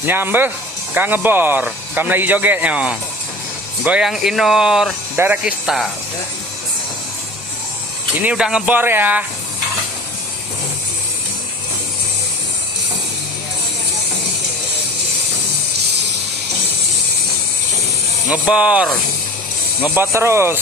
Nyambeh kang ngebor, kam lagi jogetnya. Goyang inor Darakista. Ini udah ngebor ya. Ngebor terus.